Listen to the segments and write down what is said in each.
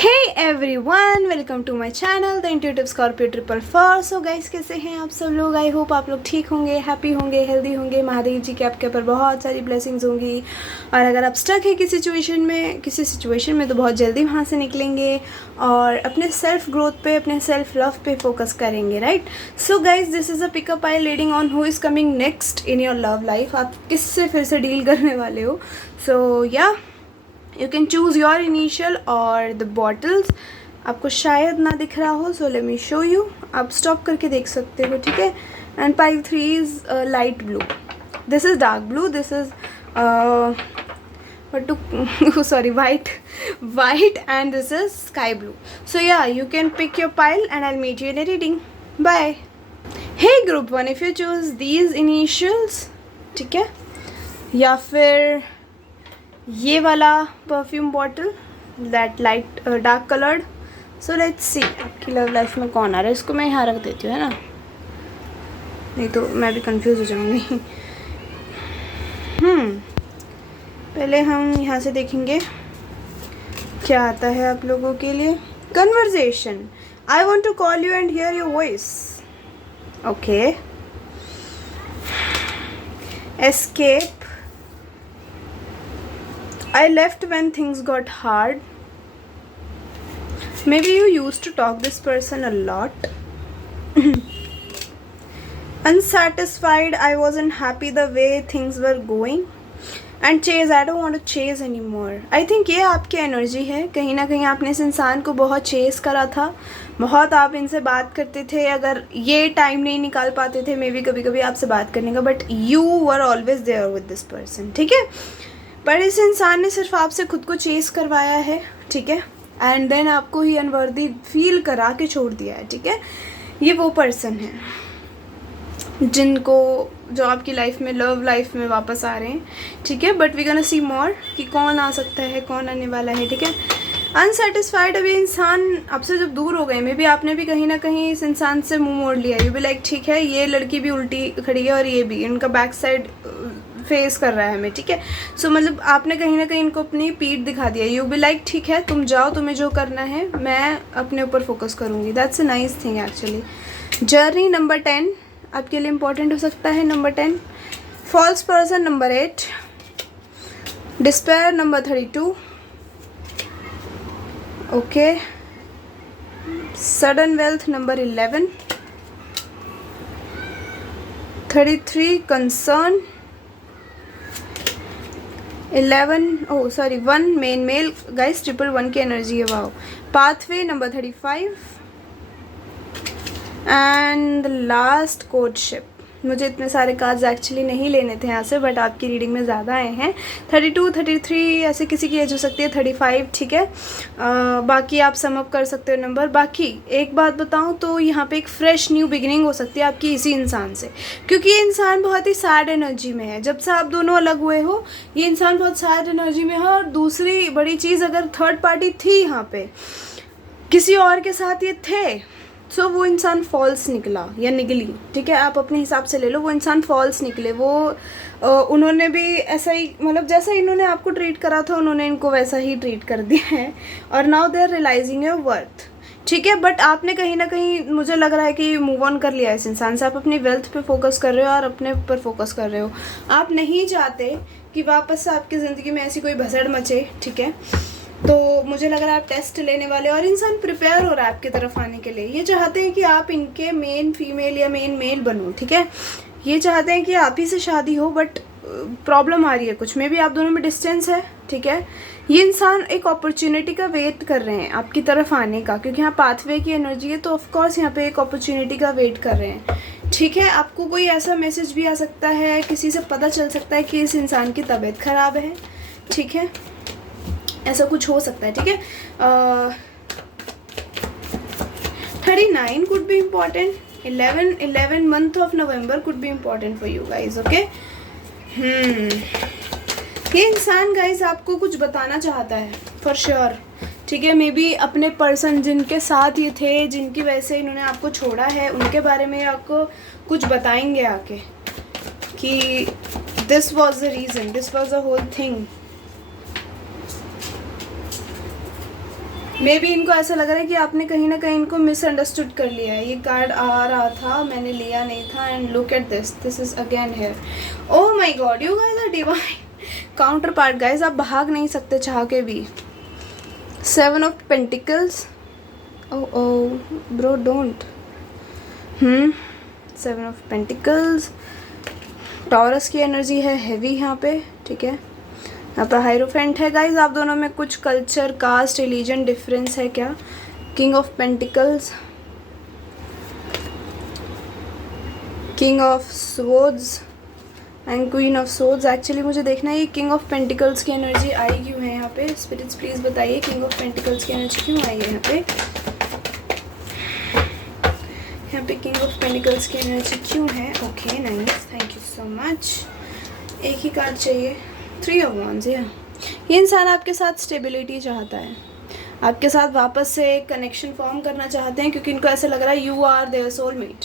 Hey everyone, welcome to my channel The Intuitive Scorpio 444। So guys, कैसे हैं आप सब लोग? आई होप आप लोग ठीक होंगे, हैप्पी होंगे, हेल्दी होंगे। महादेव जी के आपके ऊपर बहुत सारी ब्लेसिंग्स होंगी। और अगर आप स्टक है किसी सिचुएशन में तो बहुत जल्दी वहाँ से निकलेंगे और अपने सेल्फ ग्रोथ पे, अपने सेल्फ लव पे फोकस करेंगे, right? So guys, this is a pickup I leading on who is coming next in your love life. आप किससे फिर से डील करने वाले हो? सो या you can choose your initial और द बॉटल्स। आपको शायद ना दिख रहा हो, so let me show you. आप स्टॉप करके देख सकते हो, ठीक है? And pile 3 is light blue, this is dark blue, this is white and this is sky blue. So yeah, you can pick your pile and I'll meet you in a reading. Bye. Hey group 1, if you choose these initials, ठीक है, या फिर ये वाला perfume bottle, that light dark coloured, so let's see आपकी love life में कौन आ रहा है। इसको मैं यहाँ रख देती हूँ, है ना, नहीं तो मैं भी कंफ्यूज हो जाऊँगी। पहले हम यहाँ से देखेंगे क्या आता है आप लोगों के लिए। Conversation, I want to call you and hear your voice. Okay, escape, I left when things got hard. Maybe you used to talk this person a lot. Unsatisfied, I wasn't happy the way things were going. And chase, I don't want to chase anymore. I think ये आपकी energy है। कहीं ना कहीं आपने इस इंसान को बहुत चेस करा था, बहुत आप इनसे बात करते थे। अगर ये टाइम नहीं निकाल पाते थे मे बी कभी कभी आपसे बात करने का, but you were always there with this person, ठीक है? पर इस इंसान ने सिर्फ आपसे खुद को चेस करवाया है, ठीक है, एंड देन आपको ही अनवर्दी फील करा के छोड़ दिया है, ठीक है? ये वो पर्सन है जिनको जो आपकी लाइफ में, लव लाइफ में वापस आ रहे हैं, ठीक है? बट वी गोना सी मोर कि कौन आ सकता है, कौन आने वाला है, ठीक है? अनसेटिस्फाइड, अभी इंसान आपसे जब दूर हो गए, मे बी आपने भी कहीं ना कहीं इस इंसान से मुंह मोड़ लिया। यू बी लाइक, ठीक है, ये लड़की भी उल्टी खड़ी है और ये भी, इनका बैक साइड फेस कर रहा है हमें, ठीक है? सो मतलब आपने कहीं ना कहीं इनको अपनी पीठ दिखा दिया। यू बी लाइक, ठीक है, तुम जाओ, तुम्हें जो करना है, मैं अपने ऊपर फोकस करूँगी। That's a nice thing actually. Journey number 10 आपके लिए इम्पोर्टेंट हो सकता है। Number 10, false person number 8, despair number 32, okay, sudden wealth number 11, 33 concern, 1 main male, guys 111 की एनर्जी है, wow. Pathway number 35 and the last courtship. मुझे इतने सारे कार्ड्स एक्चुअली नहीं लेने थे यहाँ से, बट आपकी रीडिंग में ज़्यादा आए हैं। 32, 33 ऐसे किसी की एज हो सकती है, 35, ठीक है? बाकी आप सम अप कर सकते हो नंबर। बाकी एक बात बताऊँ तो यहाँ पे एक फ्रेश न्यू बिगिनिंग हो सकती है आपकी इसी इंसान से, क्योंकि ये इंसान बहुत ही सैड एनर्जी में है। जब से आप दोनों अलग हुए हो ये इंसान बहुत सैड एनर्जी में है। और दूसरी बड़ी चीज़, अगर थर्ड पार्टी थी यहाँ पे, किसी और के साथ ये थे, सो वो इंसान फॉल्स निकला या निकली, ठीक है? आप अपने हिसाब से ले लो, वो इंसान फॉल्स निकले। वो उन्होंने भी ऐसा ही, मतलब जैसा इन्होंने आपको ट्रीट करा था उन्होंने इनको वैसा ही ट्रीट कर दिया है। और now they are realising your worth, ठीक है? बट आपने कहीं ना कहीं, मुझे लग रहा है कि मूव ऑन कर लिया है इस इंसान से। आप अपनी वेल्थ पे फोकस कर रहे हो और अपने ऊपर फोकस कर रहे हो। आप नहीं चाहते कि वापस से आपकी ज़िंदगी में ऐसी कोई भसड़ मचे, ठीक है? तो मुझे लग रहा है आप टेस्ट लेने वाले, और इंसान प्रिपेयर हो रहा है आपकी तरफ आने के लिए। ये चाहते हैं कि आप इनके मेन फीमेल या मेन मेल बनो, ठीक है? ये चाहते हैं कि आप ही से शादी हो, बट प्रॉब्लम आ रही है कुछ में भी, आप दोनों में डिस्टेंस है, ठीक है? ये इंसान एक अपॉर्चुनिटी का वेट कर रहे हैं आपकी तरफ आने का, क्योंकि यहाँ पाथवे की एनर्जी है, तो ऑफकोर्स यहाँ पे एक अपॉर्चुनिटी का वेट कर रहे हैं, ठीक है? आपको कोई ऐसा मैसेज भी आ सकता है, किसी से पता चल सकता है कि इस इंसान की तबीयत ख़राब है, ठीक है? ऐसा कुछ हो सकता है, ठीक है? 39 could be important, 11 month of November could be important for you guys, okay? ये इंसान गाइज आपको कुछ बताना चाहता है फॉर श्योर, ठीक है? मे बी अपने पर्सन जिनके साथ ये थे, जिनकी वजह से इन्होंने आपको छोड़ा है, उनके बारे में आपको कुछ बताएंगे आके कि this was the reason, this was the whole thing. Maybe इनको ऐसा लग रहा है कि आपने कहीं ना कहीं इनको मिसअंडरस्टूड कर लिया है। ये कार्ड आ रहा था, मैंने लिया नहीं था, and look at this is again here. Oh my God, you guys are divine counterpart guys, आप भाग नहीं सकते चाह के भी। 7 of pentacles, oh bro don't. 7 of pentacles, Taurus की एनर्जी है हैवी यहाँ पे, ठीक है। यहाँ पर हाइरोफेंट है गाइज, आप दोनों में कुछ कल्चर, कास्ट, रिलीजन डिफरेंस है क्या। King of pentacles, king of swords and queen of swords. Actually मुझे देखना है ये किंग ऑफ पेंटिकल्स की एनर्जी आई क्यों है यहाँ पे। स्पिरिट्स प्लीज बताइए किंग ऑफ पेंटिकल्स की एनर्जी क्यों आई है यहाँ पे। यहाँ पे किंग ऑफ पेंटिकल्स की एनर्जी क्यों है। Okay nice, thank you so much. एक ही कार्ड चाहिए, 3 ऑफ वांड्स। ये इंसान आपके साथ स्टेबिलिटी चाहता है, आपके साथ वापस से एक कनेक्शन फॉर्म करना चाहते हैं, क्योंकि इनको ऐसा लग रहा है यू आर देयर सोलमेट।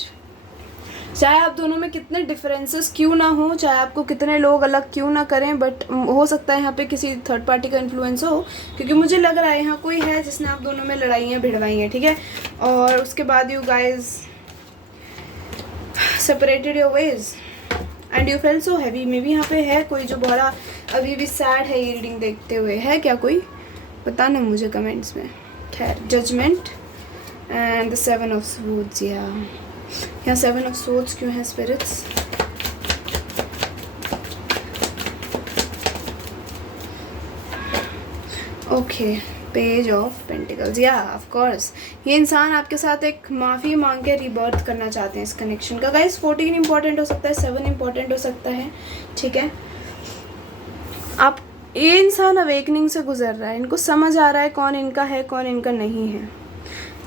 चाहे आप दोनों में कितने डिफरेंसेस क्यों ना हो, चाहे आपको कितने लोग अलग क्यों ना करें, बट हो सकता है यहाँ पे किसी थर्ड पार्टी का इन्फ्लुएंस हो, क्योंकि मुझे लग रहा है यहाँ कोई है जिसने आप दोनों में लड़ाइयाँ भिड़वाई हैं, ठीक है। और उसके बाद you guys separated your ways and you fail so heavy. May be यहाँ पे है कोई जो बड़ा अभी भी सैड है ये रीडिंग देखते हुए, है क्या कोई, बताना मुझे कमेंट्स में। खैर, judgement and the 7 of swords. यहाँ 7 ऑफ स्वॉर्ड्स क्यों है spirits. Okay, page of pentacles. या ऑफ कोर्स ये इंसान आपके साथ एक माफ़ी मांग के रिबर्थ करना चाहते हैं इस कनेक्शन का। गाइस 14 इंपॉर्टेंट हो सकता है, 7 इंपॉर्टेंट हो सकता है, ठीक है। आप, ये इंसान अवेकनिंग से गुजर रहा है, इनको समझ आ रहा है कौन इनका है कौन इनका नहीं है।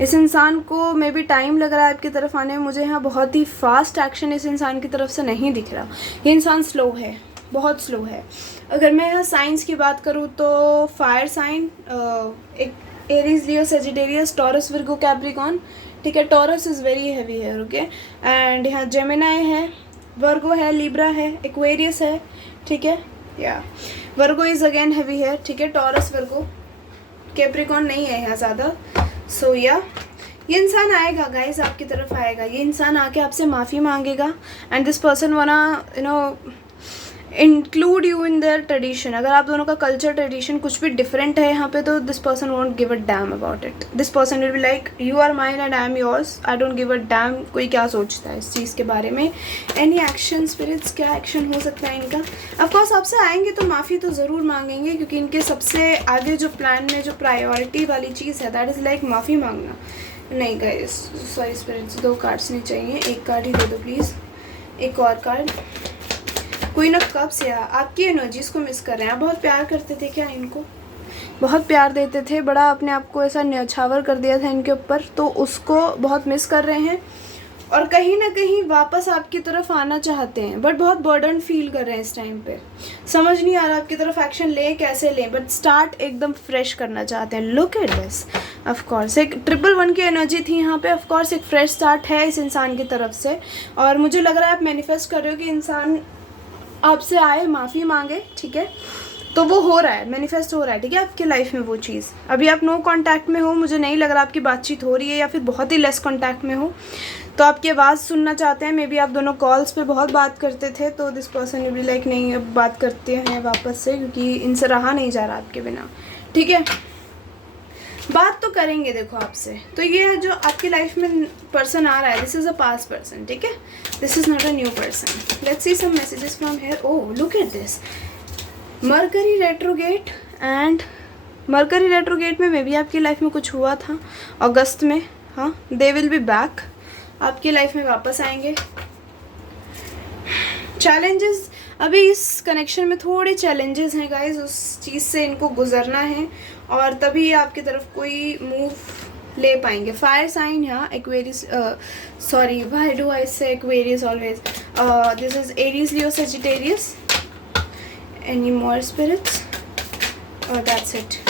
इस इंसान को मे बी टाइम लग रहा है आपकी तरफ आने में। मुझे यहाँ बहुत ही फास्ट एक्शन इस इंसान की तरफ से नहीं दिख रहा। ये इंसान स्लो है, बहुत स्लो है। अगर मैं यहाँ साइंस की बात करूँ तो फायर साइन, एक एरीज, लियो, सेजिटेरियस, टॉरस, विर्गो, कैप्रिकॉन, ठीक है। टॉरस इज़ वेरी हैवी है, ओके। एंड यहाँ जेमिनाई है, वर्गो है, लिब्रा है, एक्वेरियस है, ठीक है। या वर्गो इज़ अगेन हैवी है, ठीक है। टॉरस, वर्गो, कैप्रिकॉन नहीं है यहाँ ज़्यादा। सो या ये इंसान आएगा गाइस, आपकी तरफ आएगा। ये इंसान आके आपसे माफ़ी मांगेगा एंड दिस पर्सन वाना include you in their tradition. अगर आप दोनों का कल्चर, ट्रेडिशन कुछ भी डिफरेंट है यहाँ पे, तो this person won't give a damn about it. This person will be like you are mine and I am yours, I don't give a damn कोई क्या सोचता है इस चीज़ के बारे में। एनी एक्शन स्पिरिट्स, क्या एक्शन हो सकता है इनका। ऑफकोर्स आपसे आएंगे तो माफ़ी तो ज़रूर मांगेंगे, क्योंकि इनके सबसे आगे जो प्लान में जो प्रायोरिटी वाली चीज़ है दैट इज़ लाइक माफ़ी मांगना। नहीं गाइस, सॉरी स्पिरिट्स, 2 कार्ड्स नहीं चाहिए, एक कार्ड ही दे दो प्लीज़। एक और कार्ड, क्वीन ऑफ कप्स। या आपकी एनर्जीज को मिस कर रहे हैं। आप बहुत प्यार करते थे क्या इनको, बहुत प्यार देते थे, बड़ा अपने आप को ऐसा न्यौछावर कर दिया था इनके ऊपर, तो उसको बहुत मिस कर रहे हैं और कहीं ना कहीं वापस आपकी तरफ आना चाहते हैं, बट बहुत बर्डन फील कर रहे हैं इस टाइम पे। समझ नहीं आ रहा आपकी तरफ एक्शन लें कैसे लें, बट स्टार्ट एकदम फ्रेश करना चाहते हैं। Look at this, of course एक 111 की एनर्जी थी यहाँ पे। ऑफ कोर्स एक फ्रेश स्टार्ट है इस इंसान की तरफ से, और मुझे लग रहा है आप मैनिफेस्ट कर रहे हो कि इंसान आपसे आए, माफ़ी मांगे, ठीक है। तो वो हो रहा है, मैनिफेस्ट हो रहा है, ठीक है, आपकी लाइफ में वो चीज़। अभी आप नो कांटेक्ट में हो, मुझे नहीं लग रहा आपकी बातचीत हो रही है, या फिर बहुत ही लेस कांटेक्ट में हो, तो आपकी आवाज़ सुनना चाहते हैं। मे बी आप दोनों कॉल्स पे बहुत बात करते थे, तो this person will be like नहीं, अब बात करते हैं वापस से, क्योंकि इनसे रहा नहीं जा रहा आपके बिना, ठीक है। बात तो करेंगे देखो आपसे। तो ये है जो आपकी लाइफ में पर्सन आ रहा है, this is a past person, ठीक है, this is not a new person. Let's see some messages from here. Oh look at this, Mercury retrograde, and Mercury retrograde में मे बी आपकी लाइफ में कुछ हुआ था अगस्त में। हाँ, दे विल बी बैक, आपकी लाइफ में वापस आएंगे। चैलेंजेस, अभी इस कनेक्शन में थोड़े चैलेंजेस हैं गाइज, उस चीज़ से इनको गुजरना है और तभी आपकी तरफ कोई मूव ले पाएंगे। फायर साइन यहाँ Aquarius, sorry why do I say Aquarius always, this is Aries, Leo, Sagittarius. Any more spirits, और that's it.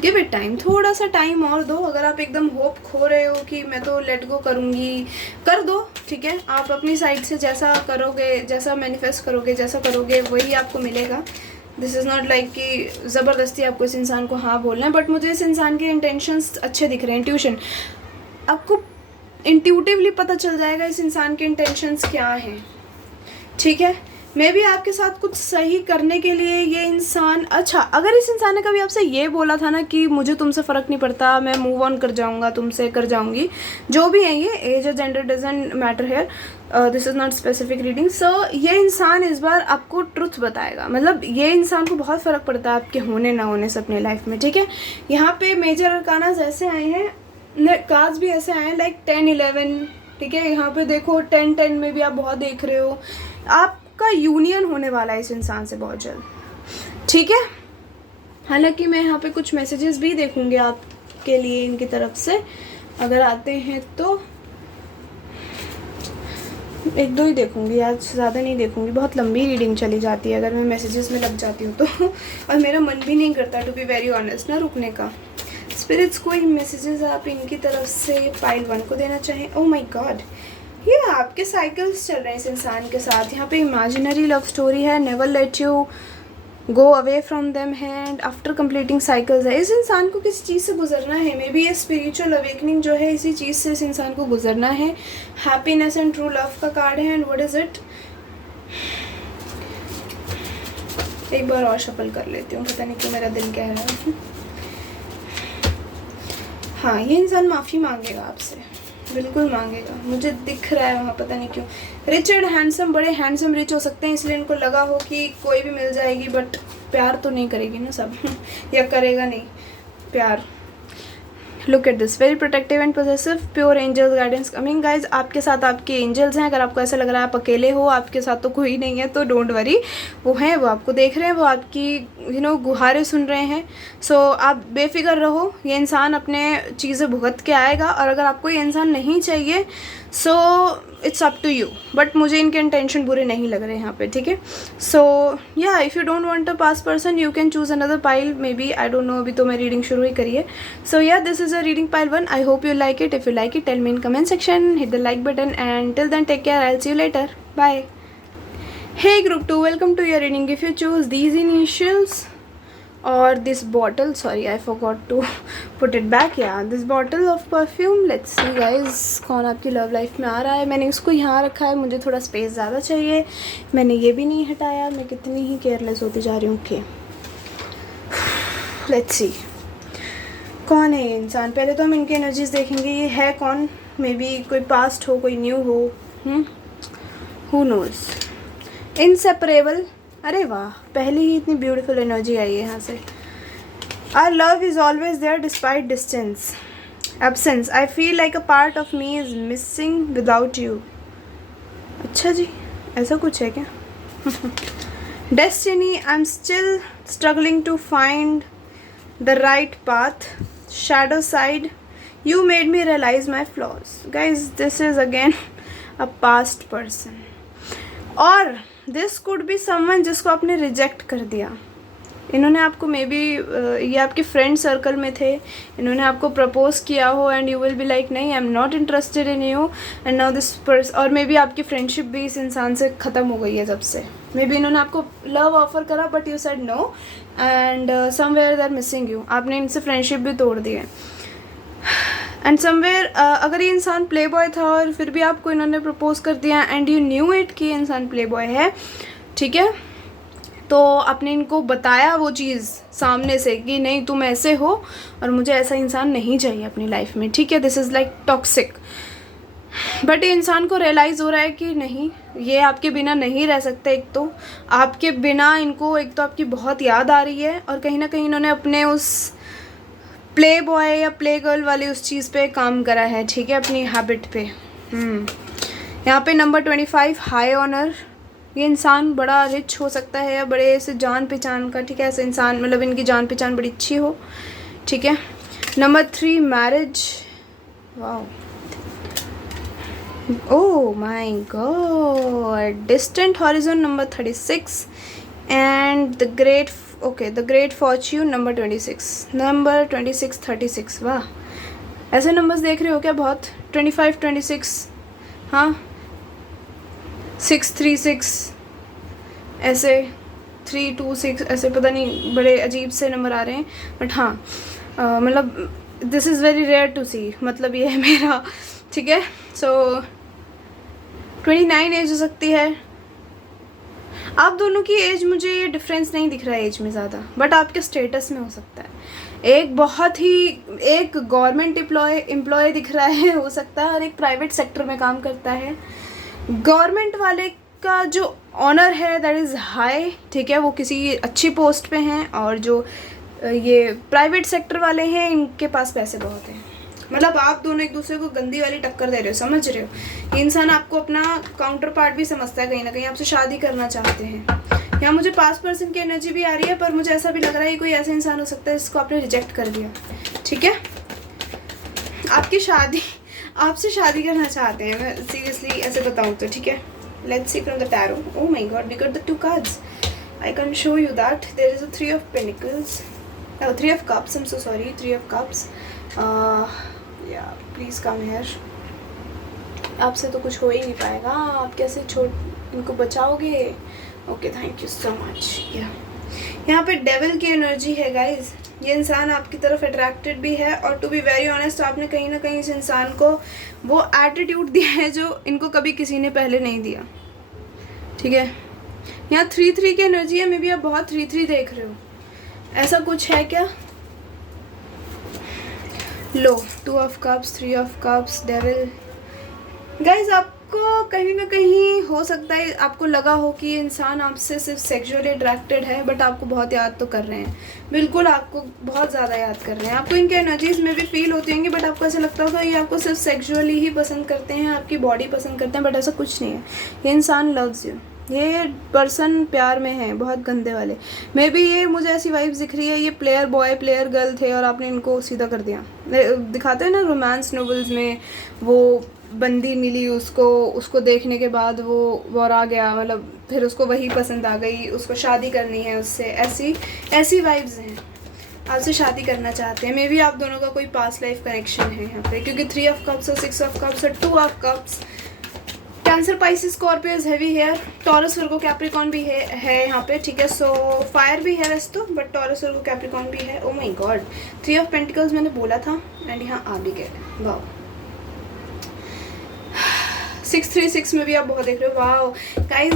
Give it time, थोड़ा सा टाइम और दो। अगर आप एकदम होप खो रहे हो कि मैं तो लेट गो करूँगी, कर दो, ठीक है। आप अपनी साइड से जैसा करोगे, जैसा मैनिफेस्ट करोगे, जैसा करोगे वही आपको मिलेगा। दिस इज़ नॉट लाइक कि ज़बरदस्ती आपको इस इंसान को हाँ बोलना है, बट मुझे इस इंसान के इंटेंशंस अच्छे दिख रहे हैं। इंट्यूशन, आपको इंट्यूटिवली पता चल जाएगा इस इंसान के इंटेंशंस क्या हैं, ठीक है। मे बी आपके साथ कुछ सही करने के लिए ये इंसान, अच्छा अगर इस इंसान ने कभी आपसे ये बोला था ना कि मुझे तुमसे फ़र्क नहीं पड़ता, मैं मूव ऑन कर जाऊँगा, तुमसे कर जाऊँगी, जो भी है ये, एज और gender doesn't matter here, this is not specific reading. So ये इंसान इस बार आपको ट्रुथ बताएगा, मतलब ये इंसान को बहुत फ़र्क पड़ता है आपके होने ना होने से अपने लाइफ में, ठीक है। यहाँ पे मेजर अरकानास ऐसे आए हैं, कार्ड्स भी ऐसे आए हैं लाइक 10, 11, ठीक है। यहाँ पे देखो 10, 10 में भी आप बहुत देख रहे हो, आपका यूनियन होने वाला है इस इंसान से बहुत जल्द, ठीक है। हालांकि मैं यहाँ पे कुछ मैसेजेस भी देखूँगी आपके लिए इनकी तरफ से, अगर आते हैं तो 1-2 ही देखूँगी, आज ज़्यादा नहीं देखूँगी, बहुत लंबी रीडिंग चली जाती है अगर मैं मैसेजेस में लग जाती हूँ तो और मेरा मन भी नहीं करता टू बी वेरी ऑनेस्ट ना रुकने का। स्पिरिट्स, कोई मैसेजेस आप इनकी तरफ से पाइल 1 को देना चाहें। ओह माय गॉड, ये आपके साइकिल्स चल रहे हैं इस इंसान के साथ। यहाँ पे इमेजिनरी लव स्टोरी है, never let you go away from them hand after completing cycles है। इस इंसान को किसी चीज़ से गुजरना है, मे बी ये स्पिरिचुअल अवेकनिंग जो है इसी चीज़ से इस इंसान को गुजरना है। हैप्पीनेस एंड ट्रू लव का कार्ड है, एंड व्हाट इज़ इट। एक बार और शफल कर लेती हूँ, पता नहीं क्यों मेरा दिल कह रहा है। हाँ, ये इंसान माफ़ी मांगेगा आपसे, बिल्कुल मांगेगा, मुझे दिख रहा है वहाँ, पता नहीं क्यों। रिच एंड हैंडसम, बड़े हैंडसम रिच हो सकते हैं, इसलिए इनको लगा हो कि कोई भी मिल जाएगी, बट प्यार तो नहीं करेगी ना सब या करेगा नहीं प्यार। Look at this, very protective and possessive, pure angels guidance coming. Guys आपके साथ आपके एंजल्स हैं, अगर आपको ऐसा लग रहा है आप अकेले हो, आपके साथ तो कोई नहीं है, तो डोंट वरी, वो हैं, वो आपको देख रहे हैं, वो आपकी गुहारें सुन रहे हैं। सो आप बेफिक्र रहो, ये इंसान अपने चीज़ें भुगत के आएगा, और अगर आपको ये इंसान नहीं चाहिए so it's up to you, but मुझे इनके इंटेंशन बुरे नहीं लग रहे यहाँ पे, ठीक है। सो या if you don't want a pass person you can choose another pile, may be, I don't no, अभी तो मैं रीडिंग शुरू ही करी है। सो या this is a reading pile 1, I hope you like it. If you like it tell me in comment section, hit the like button, and till then take care, I will see you later, bye. Hey group 2, welcome to your reading. If you choose these initials or this bottle, sorry I forgot to put it back, yeah, this bottle of perfume, let's see guys कौन आपकी love life में आ रहा है। मैंने इसको यहाँ रखा है, मुझे थोड़ा स्पेस ज़्यादा चाहिए, मैंने ये भी नहीं हटाया, मैं कितनी ही केयरलेस होती जा रही हूँ कि लेट्स सी कौन है ये इंसान। पहले तो हम इनकी एनर्जीज देखेंगे, ये है कौन, मे बी कोई पास्ट हो, कोई न्यू हो, हु नोज़। इनसेपरेबल, अरे वाह, पहले ही इतनी ब्यूटीफुल एनर्जी आई है यहाँ से। Our love is always there despite distance, absence, I feel like a part of me is missing without you. अच्छा जी, ऐसा कुछ है क्या। Destiny, I am still struggling to find the right path, shadow side, you made me realise my flaws. Guys this is again a past person, और this could be someone जिसको आपने reject कर दिया। इन्होंने आपको मे बी ये आपके friend circle में थे, इन्होंने आपको प्रपोज किया हो, and you will be like नहीं, I am not interested in you, and now this person, और मे बी आपकी फ्रेंडशिप भी इस इंसान से ख़त्म हो गई है जब से। मे बी इन्होंने आपको लव ऑफर करा but you said no, and somewhere they are missing you, आपने इनसे फ्रेंडशिप भी तोड़ दी है। एंड समवेयर अगर ये इंसान प्ले बॉय था और फिर भी आपको इन्होंने प्रपोज कर दिया, एंड यू न्यू इट कि ये इंसान प्ले बॉय है, ठीक है, तो आपने इनको बताया वो चीज़ सामने से कि नहीं तुम ऐसे हो और मुझे ऐसा इंसान नहीं चाहिए अपनी लाइफ में, ठीक है, this is like toxic. But ये इंसान को रियलाइज़ हो रहा है कि नहीं, ये आपके बिना नहीं रह सकते। एक तो आपके बिना इनको, एक तो आपकी बहुत याद आ रही है, और कहीं ना कहीं इन्होंने अपने उस प्ले बॉय या प्ले गर्ल वाली उस चीज़ पे काम करा है, ठीक है, अपनी हैबिट पे। यहाँ पे नंबर 25, हाई ऑनर, ये इंसान बड़ा रिच हो सकता है या बड़े से जान पहचान का, ठीक है, ऐसे इंसान, मतलब इनकी जान पहचान बड़ी अच्छी हो, ठीक है। Number 3, marriage, wow, oh my God, distant horizon number 36, and the great, okay, the great Fortune number 26, number 26, 36, वाह, ऐसे नंबर्स देख रहे हो क्या बहुत, 25, 26, हाँ, 636, ऐसे 3, 2, 6 ऐसे पता नहीं बड़े अजीब से नंबर आ रहे हैं, बट हाँ मतलब this is very rare to see, मतलब ये है मेरा, ठीक है। सो 29 एज हो सकती है। आप दोनों की एज, मुझे ये डिफरेंस नहीं दिख रहा है एज में ज़्यादा, बट आपके स्टेटस में हो सकता है। एक बहुत ही, एक गवर्नमेंट एम्प्लॉय दिख रहा है, हो सकता है, और एक प्राइवेट सेक्टर में काम करता है। गवर्नमेंट वाले का जो ऑनर है दैट इज़ हाई, ठीक है, वो किसी अच्छी पोस्ट पे हैं, और जो ये प्राइवेट सेक्टर वाले हैं इनके पास पैसे बहुत हैं। मतलब आप दोनों एक दूसरे को गंदी वाली टक्कर दे रहे हो, समझ रहे हो। ये इंसान आपको अपना काउंटर पार्ट भी समझता है, कहीं ना कहीं आपसे शादी करना चाहते हैं। यहाँ मुझे 5% की एनर्जी भी आ रही है, पर मुझे ऐसा भी लग रहा है कोई ऐसा इंसान हो सकता है जिसको आपने रिजेक्ट कर दिया, ठीक है। आपकी शादी, आपसे शादी करना चाहते हैं, मैं सीरियसली ऐसे बताऊँ तो, ठीक है। Let's see from the tarot. Oh my God, we got the 2 cards. I can show you that there is a 3 of Pentacles, 3 of Cups, I'm so sorry, 3 of Cups. Yeah, please come here. आपसे तो कुछ हो ही नहीं पाएगा, आप कैसे इनको बचाओगे। Okay, thank you so much. यहाँ पे डेविल की एनर्जी है गाइज। ये इंसान आपकी तरफ अट्रैक्टेड भी है, और टू बी वेरी ऑनेस्ट आपने कहीं ना कहीं इस इंसान को वो एटीट्यूड दिया है जो इनको कभी किसी ने पहले नहीं दिया, ठीक है। यहाँ 3-3 की एनर्जी है, मे बी आप बहुत 3-3 देख रहे हो, ऐसा कुछ है क्या। लो 2 of cups, 3 of cups, devil. Guys आपको कहीं ना कहीं हो सकता है आपको लगा हो कि ये इंसान आपसे सिर्फ सेक्सुअली अट्रैक्टेड है, बट आपको बहुत याद तो कर रहे हैं, बिल्कुल आपको बहुत ज़्यादा याद कर रहे हैं। आपको इनके एनर्जीज में भी फील होती होंगी, बट आपको ऐसा लगता होगा ये आपको सिर्फ सेक्सुअली ही पसंद करते हैं, आपकी बॉडी पसंद करते हैं, बट ऐसा कुछ नहीं है। ये इंसान लव्स यू, ये पर्सन प्यार में है, बहुत गंदे वाले। मे बी ये मुझे ऐसी वाइब्स दिख रही है, ये प्लेयर बॉय प्लेयर गर्ल थे और आपने इनको सीधा कर दिया। दिखाते हैं ना रोमांस नॉवेल्स में, वो बंदी मिली उसको देखने के बाद वो आ गया, मतलब फिर उसको वही पसंद आ गई, उसको शादी करनी है उससे, ऐसी वाइब्स हैं। आपसे शादी करना चाहते हैं, मे बी आप दोनों का कोई पास्ट लाइफ कनेक्शन है यहाँ पे, क्योंकि 3 ऑफ कप्स और 6 ऑफ कप्स और 2 of cups. Cancer, Pisces, Scorpio is heavy here, Taurus, Virgo, Capricorn भी है यहाँ पे, ठीक है। सो फायर भी है वैसे तो, बट टॉरस, वर्गो, कैप्रिकॉन भी है। ओ माय गॉड, 3 ऑफ पेंटिकल्स मैंने बोला था, एंड यहाँ आ भी गए। वाओ, 636 में भी आप बहुत देख रहे हो। Wow guys,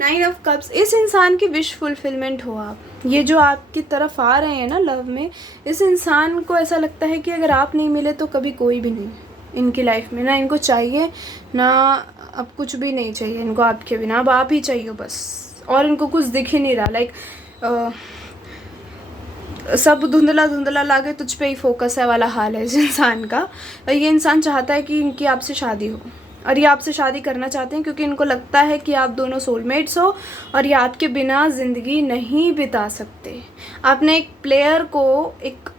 9 of cups. इस इंसान की विश फुलफिलमेंट हो आप, ये जो आपकी तरफ आ रहे हैं ना लव में, इस इंसान को ऐसा लगता है कि अगर आप नहीं मिले तो कभी कोई भी नहीं इनकी लाइफ में, ना इनको चाहिए ना अब कुछ भी नहीं चाहिए इनको आपके बिना, अब आप ही चाहिए बस, और इनको कुछ दिख ही नहीं रहा। लाइक सब धुंधला धुंधला लागे, तुझ पे ही फोकस है वाला हाल है इस इंसान का। और ये इंसान चाहता है कि इनकी आपसे शादी हो, और ये आपसे शादी करना चाहते हैं क्योंकि इनको लगता है कि आप दोनों सोलमेट्स हो और ये आपके बिना ज़िंदगी नहीं बिता सकते। आपने एक प्लेयर को, एक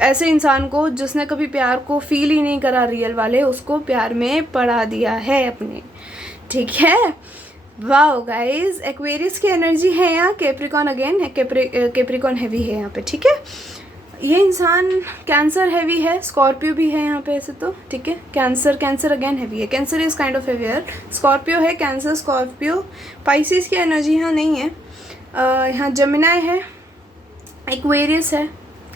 ऐसे इंसान को जिसने कभी प्यार को फील ही नहीं करा रियल वाले, उसको प्यार में पड़ा दिया है अपने, ठीक है। वाओ गाइस, एक्वेरियस की एनर्जी है यहाँ, कैप्रिकॉन अगेन है, कैप्रिकॉन हैवी है यहाँ पे, ठीक है। ये इंसान कैंसर हैवी है, स्कॉर्पियो भी है यहाँ पे ऐसे तो, ठीक है। कैंसर अगेन हैवी है, cancer is kind of heavier, Scorpio है, कैंसर, स्कॉर्पियो। पाइसिस की एनर्जी यहाँ नहीं है, यहाँ जमिनाई है, एक्वेरियस है,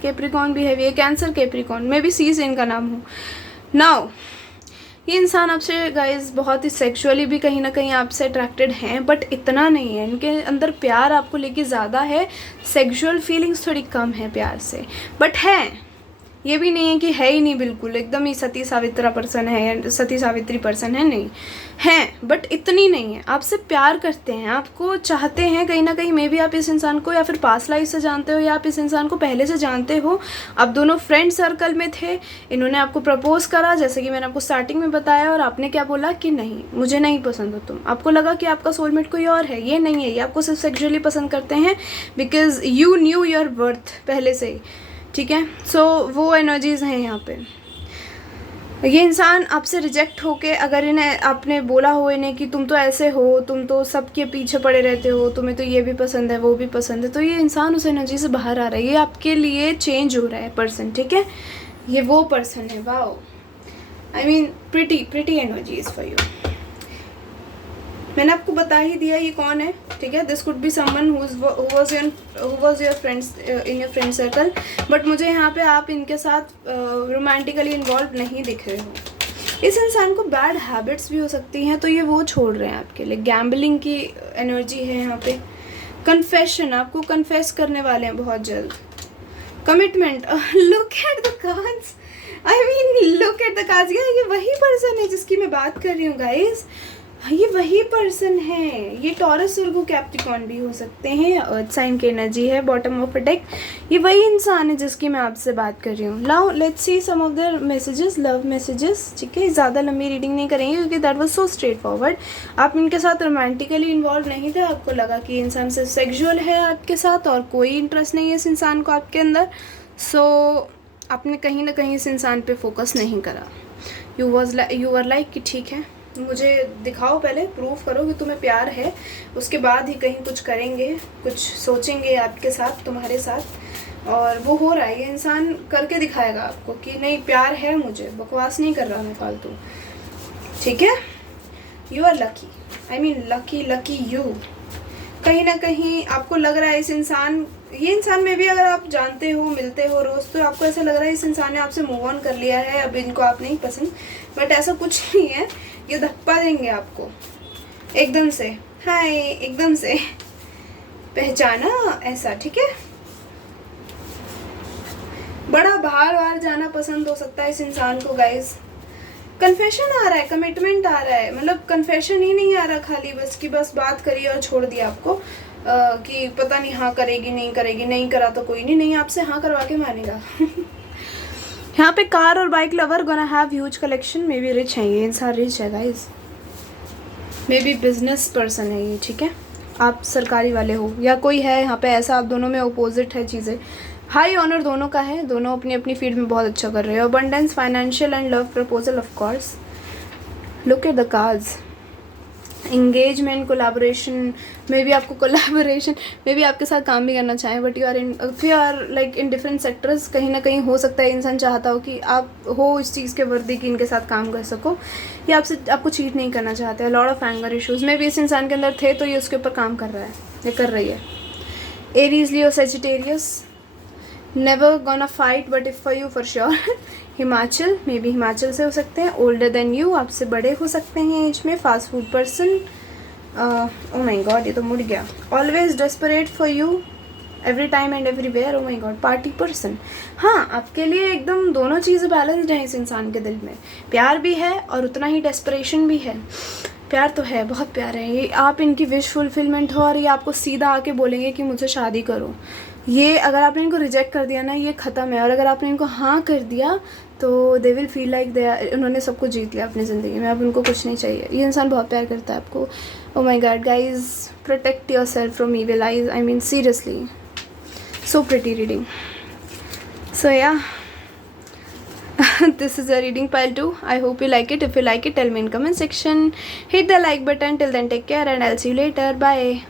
कैप्रिकॉन भी हैवी है, Cancer, Capricorn, maybe C से इनका नाम हो। नाउ ये इंसान आपसे गाइस बहुत ही सेक्सुअली भी कहीं ना कहीं आपसे अट्रैक्टेड हैं, बट इतना नहीं है, इनके अंदर प्यार आपको लेके ज़्यादा है, सेक्सुअल फीलिंग्स थोड़ी कम है प्यार से, बट है, ये भी नहीं है कि है ही नहीं, बिल्कुल एकदम ही सती सावित्रा पर्सन है या सती सावित्री पर्सन है, नहीं है, बट इतनी नहीं है। आपसे प्यार करते हैं, आपको चाहते हैं कहीं ना कहीं। मे बी आप इस इंसान को या फिर पास्ट लाइफ से जानते हो, या आप इस इंसान को पहले से जानते हो, आप दोनों फ्रेंड सर्कल में थे, इन्होंने आपको प्रपोज करा जैसे कि मैंने आपको स्टार्टिंग में बताया, और आपने क्या बोला कि नहीं मुझे नहीं पसंद हो तुम। आपको लगा कि आपका सोलमेट कोई और है, ये नहीं है, ये आपको सिर्फ सेक्सुअली पसंद करते हैं because you new your worth पहले से ही, ठीक है। सो वो एनर्जीज़ हैं यहाँ पे। ये इंसान आपसे रिजेक्ट होके, अगर इन्हें आपने बोला हो इन्हें कि तुम तो ऐसे हो, तुम तो सबके पीछे पड़े रहते हो, तुम्हें तो ये भी पसंद है वो भी पसंद है, तो ये इंसान उस एनर्जी से बाहर आ रहा है, ये आपके लिए चेंज हो रहा है पर्सन, ठीक है। ये वो पर्सन है। Wow, I mean pretty energies for you. मैंने आपको बता ही दिया ये कौन है, ठीक है। This could be someone who was your friends in your friend circle, but मुझे यहाँ पे आप इनके साथ रोमांटिकली इन्वॉल्व नहीं दिख रहे हो। इस इंसान को बैड हैबिट्स भी हो सकती हैं, तो ये वो छोड़ रहे हैं आपके लिए। गैम्बलिंग की एनर्जी है यहाँ पे। कन्फेशन, आपको कन्फेस करने वाले हैं बहुत जल्द। Commitment, look at the cards, I mean look at the cards. ये वही पर्सन है जिसकी मैं बात कर रही हूँ गाइज, ये वही पर्सन है। ये टॉरस, वर्गो, कैप्रिकॉर्न भी हो सकते हैं। अर्थ साइन की एनर्जी है बॉटम ऑफ अ डेक। ये वही इंसान है जिसकी मैं आपसे बात कर रही हूँ। Now let's see some of the messages, love messages, ठीक है। ज़्यादा लंबी रीडिंग नहीं करेंगे क्योंकि that was so straightforward. आप इनके साथ रोमांटिकली इन्वॉल्व नहीं थे, आपको लगा कि इंसान सिर्फ सेक्सुअल है आपके साथ और कोई इंटरेस्ट नहीं है इस इंसान को आपके अंदर। सो आपने कहीं ना कहीं इस इंसान पे फोकस नहीं करा। यू आर लाइक कि ठीक है, मुझे दिखाओ, पहले प्रूफ करो कि तुम्हें प्यार है, उसके बाद ही कहीं कुछ करेंगे, कुछ सोचेंगे आपके साथ, तुम्हारे साथ। और वो हो रहा है, ये इंसान करके दिखाएगा आपको कि नहीं प्यार है मुझे, बकवास नहीं कर रहा मैं फालतू, ठीक है। You are lucky, I mean lucky you. कहीं ना कहीं आपको लग रहा है ये इंसान में भी अगर आप जानते हो, मिलते हो रोज़, तो आपको ऐसा लग रहा है इस इंसान ने आपसे मूव ऑन कर लिया है, अब इनको आप नहीं पसंद। बट ऐसा कुछ नहीं है, ये धक्का देंगे आपको एकदम से। हाय, एकदम से पहचाना ऐसा, ठीक है। बड़ा बाहर जाना पसंद हो सकता है इस इंसान को गाइज। कन्फेशन आ रहा है, कमिटमेंट आ रहा है, मतलब कन्फेशन ही नहीं आ रहा खाली बस कि बस बात करी और छोड़ दिया आपको कि पता नहीं हाँ करेगी नहीं करेगी, नहीं करा तो कोई नहीं आपसे हाँ करवा के मानेगा। यहाँ पे कार और bike lover gonna have huge collection, may be rich है ये इंसान, रिच है guys, may be business person है ये, ठीक है। आप सरकारी वाले हो या कोई है यहाँ पे ऐसा, आप दोनों में अपोजिट है चीज़ें। हाई ऑनर दोनों का है, दोनों अपनी अपनी फील्ड में बहुत अच्छा कर रहे हो। Abundance, financial and love proposal, of course. Look at the cards. Engagement, collaboration, maybe आपको कोलैबोरेशन, मे बी आपके साथ काम भी करना चाहें, but you are like in different sectors. कहीं ना कहीं हो सकता है इंसान चाहता हो कि आप हो इस चीज़ के वर्दी कि इनके साथ काम कर सको, या आपको चीट नहीं करना चाहते हैं। Lot of anger issues may be इस इंसान के अंदर थे, तो ये उसके ऊपर काम कर रहा है या कर रही है। Aries, Leo, Sagittarius, never gonna fight but if for you for sure. Himachal, may be Himachal से हो सकते हैं। ओल्डर देन यू, आपसे बड़े हो सकते हैं एज में। Fast food person, O my God ये तो मुड़ गया। Always desperate for you, every time and everywhere, O my God. Party person, हाँ आपके लिए एकदम दोनों चीज़ें बैलेंस्ड हैं इस इंसान के दिल में। प्यार भी है और उतना ही डेस्परेशन भी है। प्यार तो है, बहुत प्यार है ये, आप इनकी विश फुलफिलमेंट हो और ये आपको सीधा आके बोलेंगे कि मुझे शादी करो। ये अगर आपने इनको रिजेक्ट कर दिया ना, ये ख़त्म है। और अगर आपने इनको हाँ कर दिया तो दे विल फील लाइक उन्होंने सब कुछ जीत लिया अपनी ज़िंदगी में, अब उनको कुछ नहीं चाहिए। ये इंसान बहुत प्यार करता है आपको। Oh my god guys, protect yourself from evil eyes, I mean seriously, so pretty reading. So yeah this is a reading pile 2. I hope you like it. If you like it, tell me in comment section. Hit the like button. Till then, take care and I'll see you later. Bye.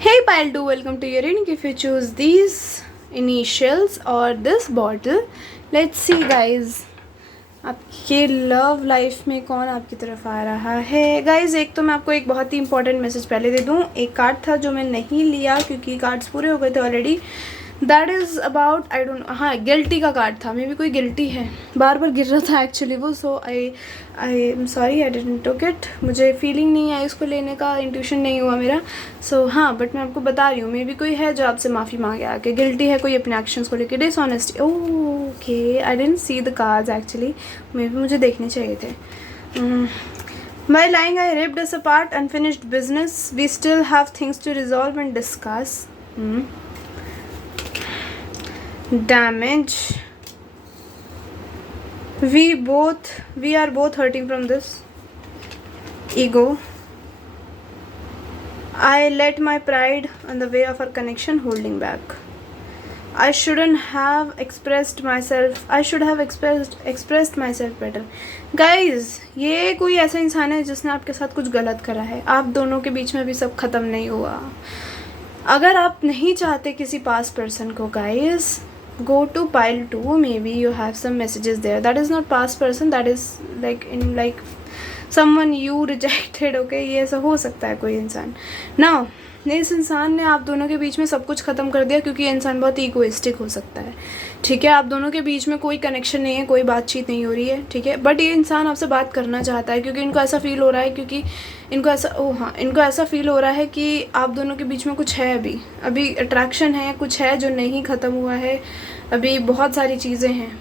Hey pile 2, welcome to your reading. If you choose these initials or this bottle, let's see guys, आपके love life में कौन आपकी तरफ आ रहा है। Guys एक तो मैं आपको एक बहुत ही इंपॉर्टेंट मैसेज पहले दे दूँ। एक कार्ड था जो मैं नहीं लिया क्योंकि कार्ड्स पूरे हो गए थे already. That is about, I don't, हाँ गिल्टी का कार्ड था। मे बी कोई गिल्टी है, बार बार गिर रहा था एक्चुअली वो। So I am sorry, I didn't took it. मुझे फीलिंग नहीं आई इसको लेने का, इंट्यूशन नहीं हुआ मेरा। सो हाँ, बट मैं आपको बता रही हूँ, मे बी कोई है जो आपसे माफ़ी मांगे आके। गिल्टी है कोई अपने एक्शंस को लेकर। Dishonesty, okay, I didn't see the cards actually, may be मुझे देखने चाहिए थे। By lying, I ripped us apart, unfinished business. We still have things to resolve and discuss. Damage. We are both hurting from this. Ego. I let my pride on the way of our connection holding back. I shouldn't have expressed myself. I should have expressed myself better. Guys, ये कोई ऐसा इंसान है जिसने आपके साथ कुछ गलत करा है। आप दोनों के बीच में भी सब ख़त्म नहीं हुआ। अगर आप नहीं चाहते किसी पास पर्सन को, guys, go to pile 2. Maybe you have some messages there. That is not past person. That is like in like someone you rejected, okay, ये ऐसा हो सकता है कोई इंसान ना। इस इंसान ने आप दोनों के बीच में सब कुछ ख़त्म कर दिया क्योंकि ये इंसान बहुत ईगोइस्टिक हो सकता है, ठीक है। आप दोनों के बीच में कोई कनेक्शन नहीं है, कोई बातचीत नहीं हो रही है, ठीक है। बट ये इंसान आपसे बात करना चाहता है क्योंकि इनको ऐसा फील हो रहा है, क्योंकि इनको ऐसा फील हो रहा है कि आप दोनों के बीच में कुछ है, अभी अट्रैक्शन है, कुछ है जो नहीं ख़त्म हुआ है, अभी बहुत सारी चीज़ें हैं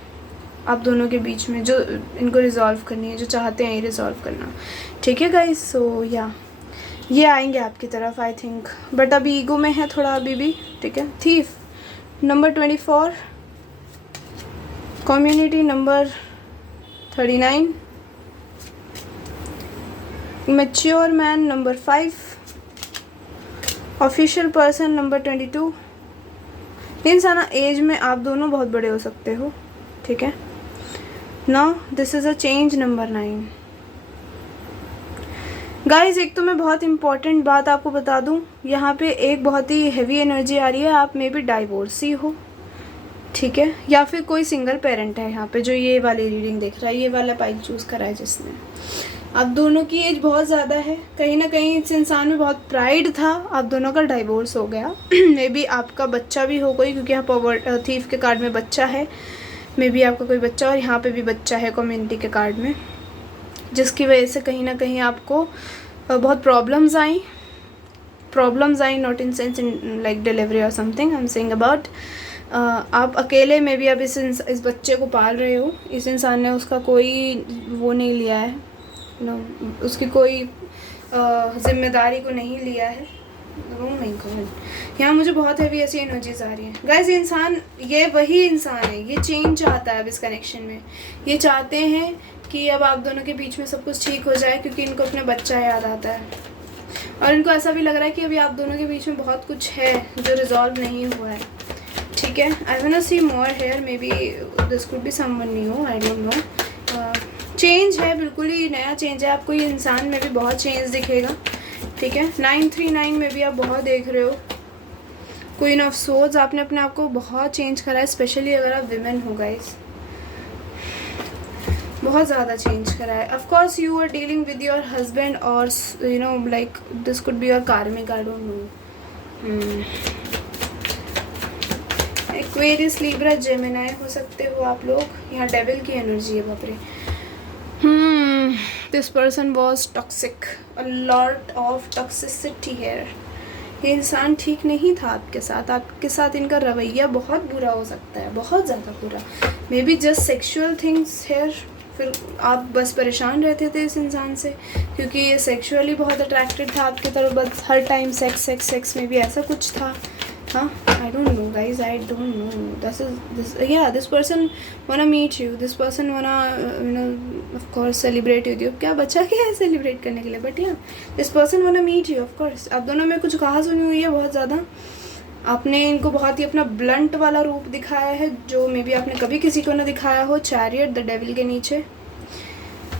आप दोनों के बीच में जो इनको रिजॉल्व करनी है, जो चाहते हैं ये रिजॉल्व करना, ठीक है गाइस। सो या ये आएंगे आपकी तरफ आई थिंक, बट अभी ईगो में है थोड़ा अभी भी, ठीक है। Thief number 24, community number 39, mature man number 5, official person number 22। इंसान एज में आप दोनों बहुत बड़े हो सकते हो, ठीक है। Now this is a change number 9। Guys एक तो मैं बहुत इंपॉर्टेंट बात आपको बता दूं, यहाँ पे एक बहुत ही हैवी एनर्जी आ रही है, आप मे बी डाइवोर्सी हो, ठीक है, या फिर कोई सिंगल पेरेंट है यहाँ पे जो ये वाली रीडिंग देख रहा है, ये वाला पाइक चूज़ करा है जिसने। आप दोनों की एज बहुत ज़्यादा है, कहीं ना कहीं इस इंसान में बहुत प्राइड था, आप दोनों का डाइवोर्स हो गया। मे बी आपका बच्चा भी हो कोई, क्योंकि यहाँ पर थीफ के कार्ड में बच्चा है, मे बी आपका कोई बच्चा, और यहाँ पे भी बच्चा है कम्युनिटी के कार्ड में, जिसकी वजह से कहीं ना कहीं आपको बहुत प्रॉब्लम्स आई, not in sense in like delivery और something, I am saying about आप अकेले में भी अब इस बच्चे को पाल रहे हो, इस इंसान ने उसका कोई वो नहीं लिया है, उसकी कोई जिम्मेदारी को नहीं लिया है। यहाँ मुझे बहुत हैवी ऐसी एनर्जीज आ रही हैं गाइस। इंसान ये वही इंसान है, ये चेंज चाहता है अब इस कनेक्शन में, ये चाहते हैं कि अब आप दोनों के बीच में सब कुछ ठीक हो जाए, क्योंकि इनको अपना बच्चा याद आता है, और इनको ऐसा भी लग रहा है कि अभी आप दोनों के बीच में बहुत कुछ है जो रिजॉल्व नहीं हुआ है, ठीक है। I want to see more here, maybe this could be someone new, I don't know. Change है, बिल्कुल ही नया चेंज है, आपको ये इंसान में भी बहुत चेंज दिखेगा, ठीक है। 939 में भी आप बहुत देख रहे हो, क्वीन ऑफ सोर्ड्स, आपने अपने आप को बहुत चेंज करा है, स्पेशली अगर आप विमेन हो गाइस, बहुत ज़्यादा चेंज करा है। Of course you are dealing with your husband, और you know like this could be your karmic, I don't know. Aquarius, Libra, Gemini हो सकते हो आप लोग। यहाँ डेविल की एनर्जी है, बाप रे। This person was toxic, a lot of toxicity here. ये इंसान ठीक नहीं था आपके साथ इनका रवैया बहुत बुरा हो सकता है, बहुत ज़्यादा बुरा, maybe just sexual things here. फिर आप बस परेशान रहते थे इस इंसान से, क्योंकि ये सेक्सुअली बहुत अट्रैक्टेड था आपकी तरफ, बस हर टाइम सेक्स में भी ऐसा कुछ था। हाँ, I don't know guys, I don't know. This person wanna meet you, this person wanna of course celebrate with you. क्या बचा क्या है सेलिब्रेट करने के लिए, but this person wanna meet you of course. आप दोनों में कुछ कहा सुनी हुई है बहुत ज़्यादा, आपने इनको बहुत ही अपना ब्लंट वाला रूप दिखाया है, जो मे बी आपने कभी किसी को ना दिखाया हो। चैरियट, द डेविल के नीचे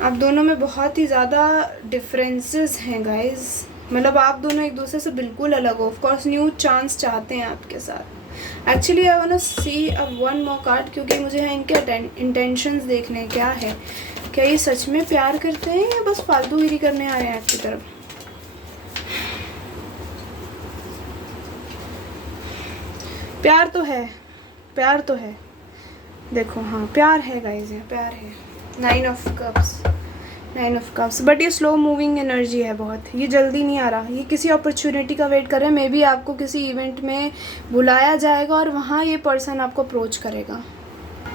आप दोनों में बहुत ही ज़्यादा डिफरेंसेस हैं गाइज, मतलब आप दोनों एक दूसरे से बिल्कुल अलग हो। ऑफ कोर्स न्यू चांस चाहते हैं आपके साथ। Actually I want to see a one more card, क्योंकि मुझे यहाँ इनके इंटेंशंस देखने हैं, क्या है, क्या ये सच में प्यार करते हैं या बस फालतूगिरी करने आए हैं आपकी तरफ। प्यार तो है, देखो, हाँ प्यार है गाइज, प्यार है। 9 ऑफ कप्स, बट ये स्लो मूविंग एनर्जी है बहुत, ये जल्दी नहीं आ रहा, ये किसी अपॉर्चुनिटी का वेट कर रहे हैं। मे बी आपको किसी इवेंट में बुलाया जाएगा और वहाँ ये पर्सन आपको अप्रोच करेगा।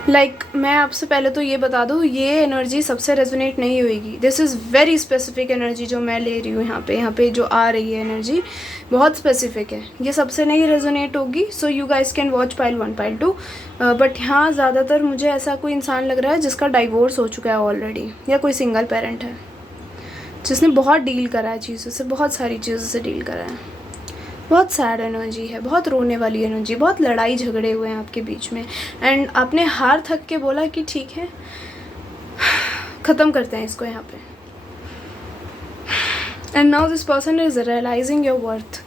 मैं आपसे पहले तो ये बता दूँ, ये एनर्जी सबसे रेजोनेट नहीं होगी। This is very specific energy जो मैं ले रही हूँ यहाँ पे जो आ रही है एनर्जी बहुत स्पेसिफिक है, ये सबसे नहीं रेजोनेट होगी। So you guys can watch pile 1 pile 2, but यहाँ ज़्यादातर मुझे ऐसा कोई इंसान लग रहा है जिसका डाइवोर्स हो चुका है ऑलरेडी, या कोई सिंगल पेरेंट है जिसने बहुत डील करा है चीज़ों से, बहुत सारी चीज़ों से डील करा है। बहुत सैड एनर्जी है, बहुत रोने वाली एनर्जी, बहुत लड़ाई झगड़े हुए हैं आपके बीच में, एंड आपने हार थक के बोला कि ठीक है ख़त्म करते हैं इसको यहाँ पे। And now this person is realising your worth.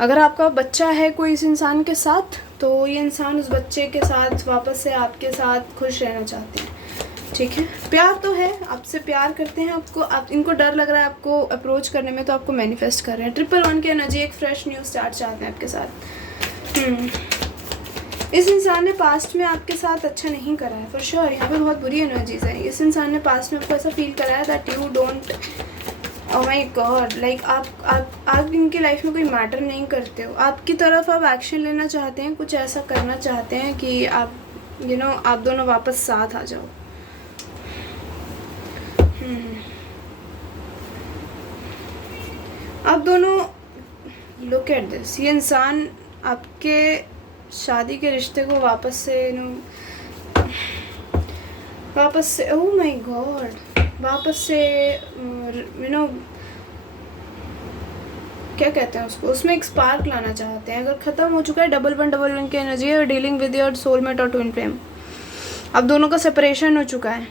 अगर आपका बच्चा है कोई इस इंसान के साथ, तो ये इंसान उस बच्चे के साथ वापस से आपके साथ खुश रहना चाहते हैं, ठीक है, प्यार तो है, आपसे प्यार करते हैं, आपको आप इनको डर लग रहा है आपको अप्रोच करने में, तो आपको मैनिफेस्ट कर रहे हैं। 111 की एनर्जी, एक फ्रेश न्यू स्टार्ट चाहते हैं आपके साथ। इस इंसान ने पास्ट में आपके साथ अच्छा नहीं करा है फॉर श्योर। यहाँ पे बहुत बुरी एनर्जीज हैं। इस इंसान ने पास्ट में आपको ऐसा फील कराया that you don't, oh my God, like आप इनकी लाइफ में कोई मैटर नहीं करते हो। आपकी तरफ आप एक्शन लेना चाहते हैं, कुछ ऐसा करना चाहते हैं कि आप आप दोनों वापस साथ आ जाओ। आप दोनों, लुक एट दिस, ये इंसान आपके शादी के रिश्ते को वापस से ओह माय गॉड, वापस से क्या कहते हैं उसको, उसमें एक स्पार्क लाना चाहते हैं। अगर ख़त्म हो चुका है 1111 की एनर्जी है, डीलिंग विद योर सोलमेट और ट्विन फ्लेम। अब दोनों का सेपरेशन हो चुका है,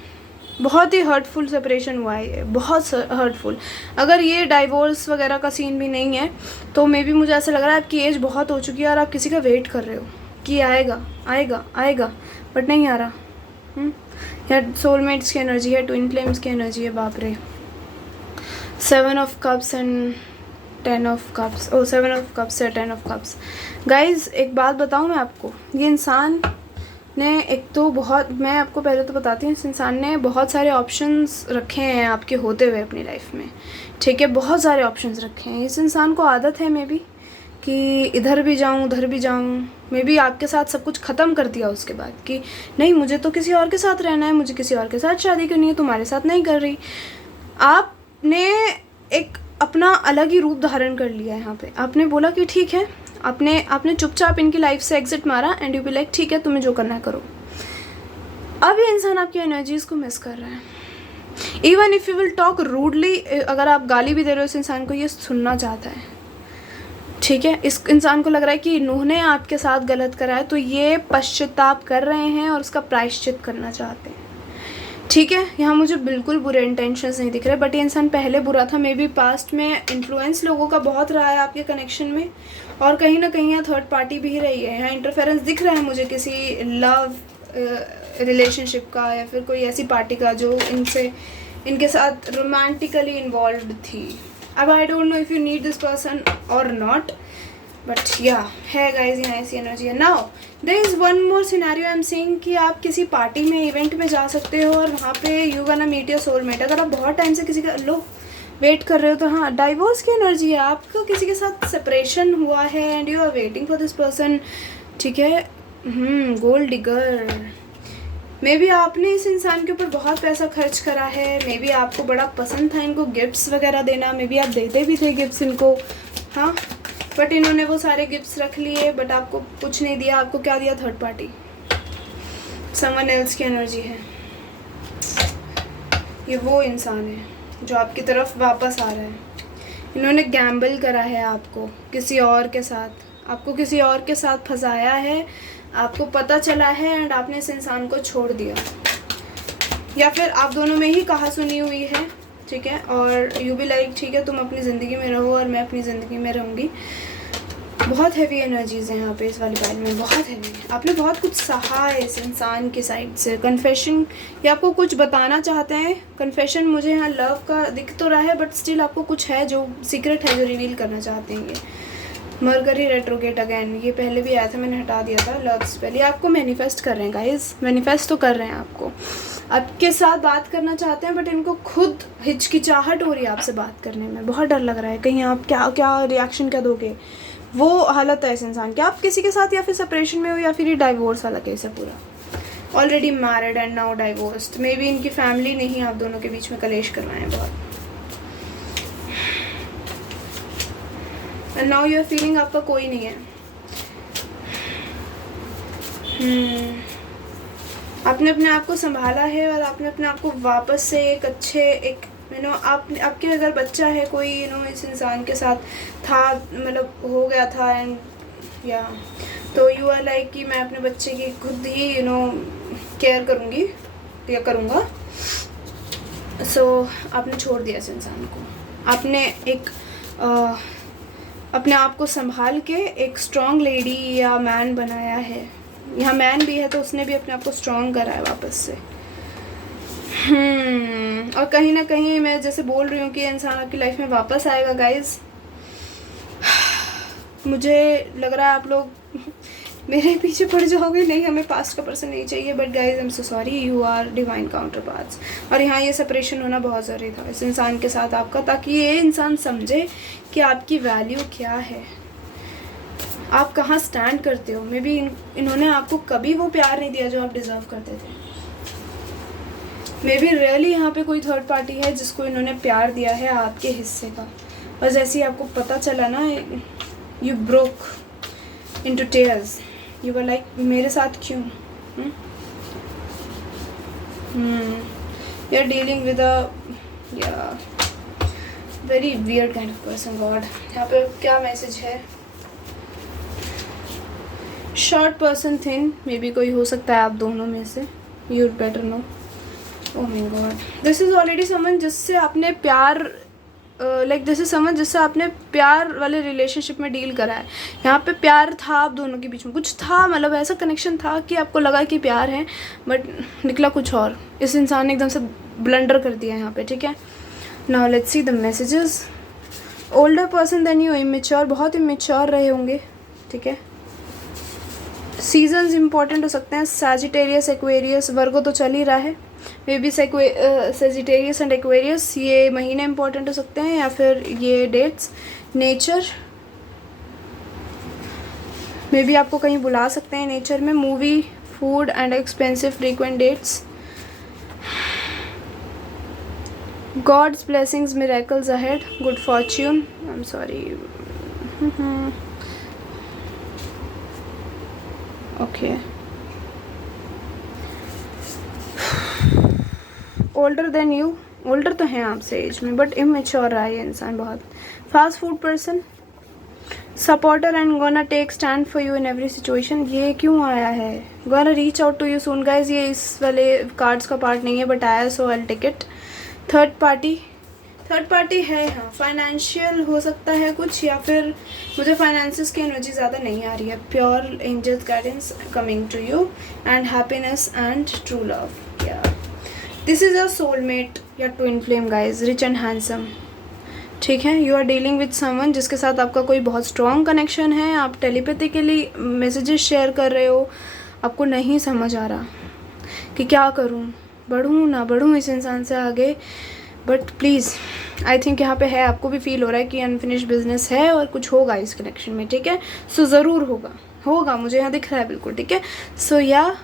बहुत ही हर्टफुल सेपरेशन हुआ है, बहुत हर्टफुल। अगर ये डाइवोर्स वगैरह का सीन भी नहीं है तो मे बी मुझे ऐसा लग रहा है आपकी एज बहुत हो चुकी है और आप किसी का वेट कर रहे हो कि आएगा आएगा आएगा, बट नहीं आ रहा। या सोलमेट्स की एनर्जी है, ट्विन फ्लेम्स की एनर्जी है, बाप रे। 7 of cups and 10 of cups, 7 of cups या 10 ऑफ कप्स। गाइज एक बात बताऊँ मैं आपको, ये इंसान ने एक तो बहुत, मैं आपको पहले तो बताती हूँ, इस इंसान ने बहुत सारे ऑप्शंस रखे हैं आपके होते हुए अपनी लाइफ में, ठीक है, बहुत सारे ऑप्शंस रखे हैं। इस इंसान को आदत है मे बी कि इधर भी जाऊँ उधर भी जाऊँ, मे बी आपके साथ सब कुछ ख़त्म कर दिया उसके बाद कि नहीं मुझे तो किसी और के साथ रहना है, मुझे किसी और के साथ शादी करनी है, तुम्हारे साथ नहीं कर रही। आपने एक अपना अलग ही रूप धारण कर लिया है यहाँ पे। आपने बोला कि ठीक है, आपने चुपचाप इनकी लाइफ से एग्जिट मारा एंड यू बी लाइक ठीक है तुम्हें जो करना है करो। अब ये इंसान आपकी एनर्जीज को मिस कर रहा है। Even if you will talk rudely, अगर आप गाली भी दे रहे हो इस इंसान को, ये सुनना चाहता है, ठीक है। इस इंसान को लग रहा है कि इन्होंने आपके साथ गलत करा है, तो ये पश्चाताप कर रहे हैं और उसका प्रायश्चित करना चाहते हैं, ठीक है। यहाँ मुझे बिल्कुल बुरे इंटेंशंस नहीं दिख रहे, बट ये इंसान पहले बुरा था, मे बी पास्ट में इन्फ्लुएंस लोगों का बहुत रहा है आपके कनेक्शन में, और कहीं ना कहीं यहाँ थर्ड पार्टी भी ही रही है। यहाँ इंटरफेरेंस दिख रहा है मुझे किसी लव रिलेशनशिप का, या फिर कोई ऐसी पार्टी का जो इनके साथ रोमांटिकली इन्वॉल्व थी। अब I don't know if you need this person और नॉट, बट या है गाइज, यहाँ ऐसी एनर्जी है। Now there is one more scenario I am seeing कि आप किसी पार्टी में, इवेंट में जा सकते हो और वहाँ पे you gonna meet your soulmate. अगर आप बहुत टाइम से किसी का वेट कर रहे हो तो हाँ, डाइवोर्स की एनर्जी है, आपका किसी के साथ सेपरेशन हुआ है and you are waiting for this person, ठीक है। गोल्ड डिगर, मे बी आपने इस इंसान के ऊपर बहुत पैसा खर्च करा है, मे बी आपको बड़ा पसंद था इनको गिफ्ट्स वगैरह देना, मे बी आप देते भी थे गिफ्ट्स इनको, हाँ, बट इन्होंने वो सारे गिफ्ट्स रख लिए, बट आपको कुछ नहीं दिया। आपको क्या दिया? थर्ड पार्टी, समवन एल्स की एनर्जी है। ये वो इंसान है जो आपकी तरफ वापस आ रहा है। इन्होंने गैम्बल करा है आपको किसी और के साथ, आपको किसी और के साथ फंसाया है, आपको पता चला है एंड आपने इस इंसान को छोड़ दिया, या फिर आप दोनों में ही कहा सुनी हुई है, ठीक है। और यू भी लाइक ठीक है तुम अपनी ज़िंदगी में रहो और मैं अपनी ज़िंदगी में रहूँगी। बहुत हैवी एनर्जीज़ हैं यहाँ पे इस वाली फाइल में, बहुत हैवी। आपने बहुत कुछ सहा है इस इंसान की साइड से। कन्फेशन, या आपको कुछ बताना चाहते हैं। कन्फेशन मुझे यहाँ लव का दिख तो रहा है, बट स्टिल आपको कुछ है जो सीक्रेट है, जो रिवील करना चाहते हैं। ये मरकरी रेट्रोगेट अगेन, ये पहले भी आया था, मैंने हटा दिया था लव से पहले। आपको मैनिफेस्ट कर रहे हैं गाइस, मैनिफेस्ट तो कर रहे हैं आपको, आपके साथ बात करना चाहते हैं, बट इनको खुद हिचकिचाहट हो रही है आपसे बात करने में। बहुत डर लग रहा है कहीं आप क्या रिएक्शन क्या दोगे, वो हालत है इस इंसान की। आप किसी के साथ या फिर सेपरेशन में हो, या फिर ये डाइवोर्स वाला केस है पूरा। Already married and now divorced, may be इनकी फैमिली ने ही आप दोनों के बीच में कलेश करवाए हैं बहुत। And now you are feeling आपका कोई नहीं है। आपने अपने आप को संभाला है और आपने अपने आप को वापस से एक अच्छे, एक आपके अगर बच्चा है कोई, इस इंसान के साथ था, मतलब हो गया था एंड या, तो यू आर लाइक कि मैं अपने बच्चे की खुद ही केयर करूँगी या करूँगा। सो आपने छोड़ दिया इस इंसान को। आपने एक अपने आप को संभाल के एक स्ट्रॉन्ग लेडी या मैन बनाया है। यहाँ मैन भी है तो उसने भी अपने आप को स्ट्रॉन्ग करा है वापस से। और कहीं ना कहीं मैं जैसे बोल रही हूँ कि इंसान आपकी लाइफ में वापस आएगा गाइज, मुझे लग रहा है आप लोग मेरे पीछे पड़ जाओगे, नहीं हमें पास्ट का पर्सन नहीं चाहिए, but guys I am so sorry, you are divine counterparts. और यहाँ ये सेपरेशन होना बहुत ज़रूरी था इस इंसान के साथ आपका, ताकि ये इंसान समझे कि आपकी वैल्यू क्या है, आप कहाँ स्टैंड करते हो। मे बी इन्होंने आपको कभी वो प्यार नहीं दिया जो आप डिज़र्व करते थे। मे बी रियली यहाँ पे कोई थर्ड पार्टी है जिसको इन्होंने प्यार दिया है आपके हिस्से का, और जैसे ही आपको पता चला ना, you broke into tears, you were like मेरे साथ क्यों। You are dealing with a very weird kind of person. God, यहाँ पे क्या मैसेज है? Short person thin, maybe कोई हो सकता है आप दोनों में से, you better know. Oh my god, this is already someone जिससे आपने प्यार दिस इज समवन जिससे आपने प्यार वाले रिलेशनशिप में डील करा है। यहाँ पे प्यार था आप दोनों के बीच में, कुछ था, मतलब ऐसा कनेक्शन था कि आपको लगा कि प्यार है, बट निकला कुछ और। इस इंसान ने एकदम से ब्लंडर कर दिया यहाँ पे, ठीक है। Now let's see the messages. Older person than you, immature, बहुत इमेच्योर रहे होंगे, ठीक है। सीजन्स इंपॉर्टेंट हो सकते हैं, सैजिटेरियस, एक्वेरियस, वर्गो तो चल ही रहा है, may be Sagittarius and Aquarius, ये महीने इंपॉर्टेंट हो सकते हैं, या फिर ये डेट्स। नेचर, मे बी आपको कहीं बुला सकते हैं नेचर में। Movie, food and expensive frequent dates. God's blessings, miracles ahead, good fortune. I am sorry, okay. Older than you, older तो हैं आपसे एज में, बट इमेच्योर रहा है ये इंसान बहुत। Fast food person, supporter and gonna take stand for you in every situation. ये क्यों आया है? Gonna reach out to you soon guys. ये इस वाले कार्ड्स का पार्ट नहीं है, बट आया, so I will take it. Third party, third party है, हाँ, फाइनेंशियल हो सकता है कुछ, या फिर मुझे फाइनेंसिस की एनर्जी ज़्यादा नहीं आ रही है। Pure angels guidance coming to you and happiness and true love. या दिस इज़ अ सोलमेट या twin flame guys, rich and handsome, ठीक है। You are dealing with someone जिसके साथ आपका कोई बहुत स्ट्रॉन्ग कनेक्शन है। आप टेलीपैथिकली मैसेजेस शेयर कर रहे हो, आपको नहीं समझ आ रहा कि क्या करूँ, बढ़ूँ ना बढ़ूँ इस इंसान से आगे, बट प्लीज़ आई थिंक यहाँ पे है, आपको भी फील हो रहा है कि अनफिनिश बिजनेस है और कुछ होगा इस कनेक्शन में, ठीक है। सो ज़रूर होगा, मुझे यहाँ दिख रहा है बिल्कुल, ठीक है। सो या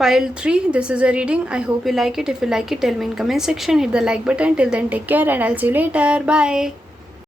Pile 3, this is a reading. I hope you like it. If you like it, tell me in comment section. Hit the like button. Till then, take care and I'll see you later. Bye.